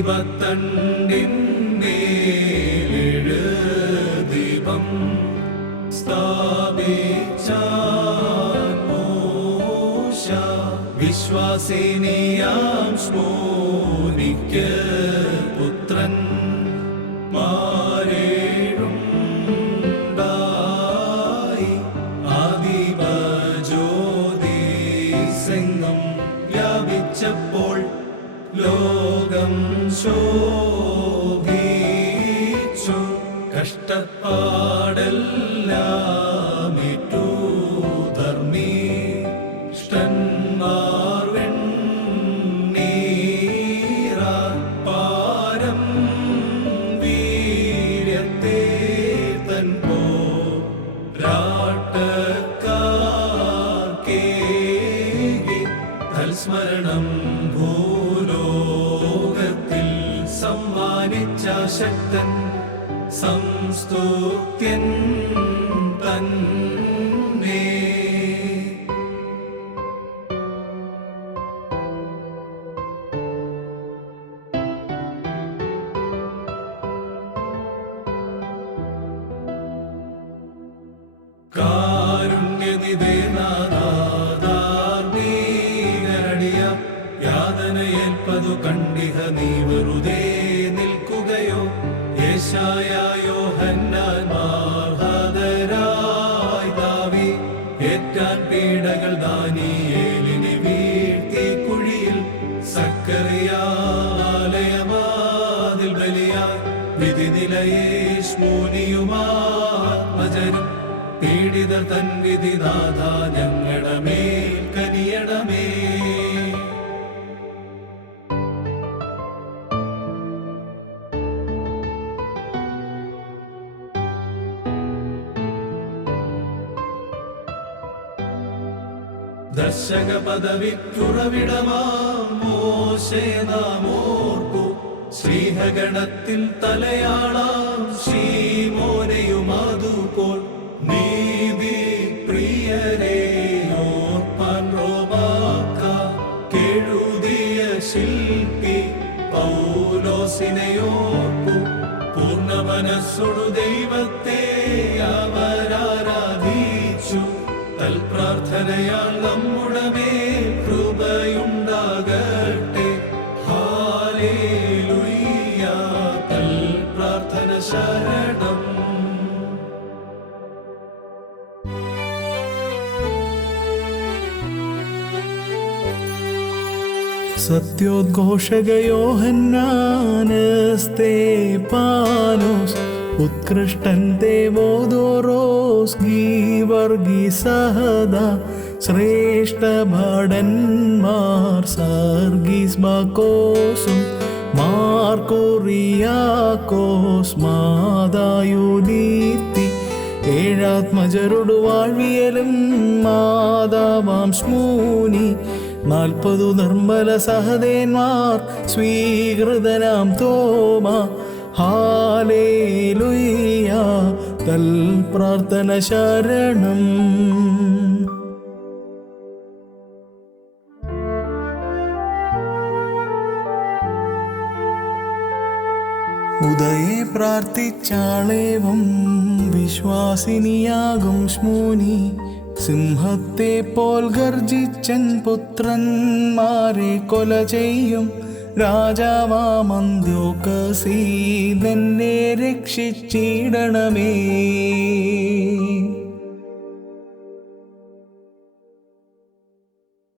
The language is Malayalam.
ദീപത്തണ്ടിന്മേലെഴു ദീപം സ്ഥാപിച്ചാൻ മോശ. വിശ്വാസിനിയാം സ്മോനിക്ക് പുത്രൻ മാരേഴുണ്ടായി. സിംഗം വ്യാപിച്ചപ്പോൾ ലോകം ശോഭിച്ചു കഷ്ടപ്പാടെല്ലാമിട്ടു സമ്മാനിച്ച ശക്തൻ സംസ്തുത്യൻ തന്നെ. കാരുണ്യനിധേ നാദാർമീകരടിയ യാതനയേൽപ്പതു കണ്ടിഹ നീ വെറുതെ. യേശായോ ഹന്നാൻമാർഹതരായി ദാവി. ഏറ്റാൻ പീഡകൾ ദാനിയേലിനെ വീഴ്ത്തി കുഴിയിൽ സക്കറിയാലയമാതിൽ ബലിയായി. വിധി നിലയേഷ്മൂനിയുമാത്മജനും പീഡിതർ തൻ വിധിനാഥ ഞങ്ങളുടെ മേൽ ദർശക പദവിക്കുറവിടമാം മോശേ നാമോർക്കു. ശ്രീഹഗണത്തിൽ തലയാളാം. ശ്രീമോനയുമാതുപോൾ നീതി പ്രിയരെ ഓർപ്പാൻ റോമാക്ക കെഴുതിയ ശില്പി പൗലോസിനെയോർക്കു പൂർണ മനസ്സൊടു ദൈവത്തെ തൽപ്രാർത്ഥനയാൽ നമ്മുടെ മേൽ കൃപയുണ്ടാകട്ടെ ഹാലേലുയ്യ തൽപ്രാർത്ഥന ശരണം. സത്യോദ്ഘോഷകയോഹന്നാനസ്തേപാനോസ്. ഉത്കൃഷ്ടൻ ദേവോദോറോസ് ഗീവർഗീസഹദ ശ്രേഷ്ഠ ഭടന്മാർ സർഗീസ് ബാക്കോസും മാർക്കോറിയാക്കോസ് മാതായുദീത്തി ഏഴാത്മജരുടു വാഴ്വിയലും മാതാവാം സ്മൂനി നാൽപ്പതു നിർമ്മല സഹദേന്മാർ സ്വീകൃതനാം തോമ ഹാലേലുയ്യ തൽ പ്രാർത്ഥന ശരണം. ഉദയെ പ്രാർത്ഥിച്ചാളേവം വിശ്വാസിനിയാകും ശ്മൂനി. സിംഹത്തെ പോൽ ഗർജിച്ചൻ പുത്രന്മാരെ കൊല ചെയ്യും. രാജാവാമന്ത്യോക്കസീതന്നെ രക്ഷിച്ചിടണമേ.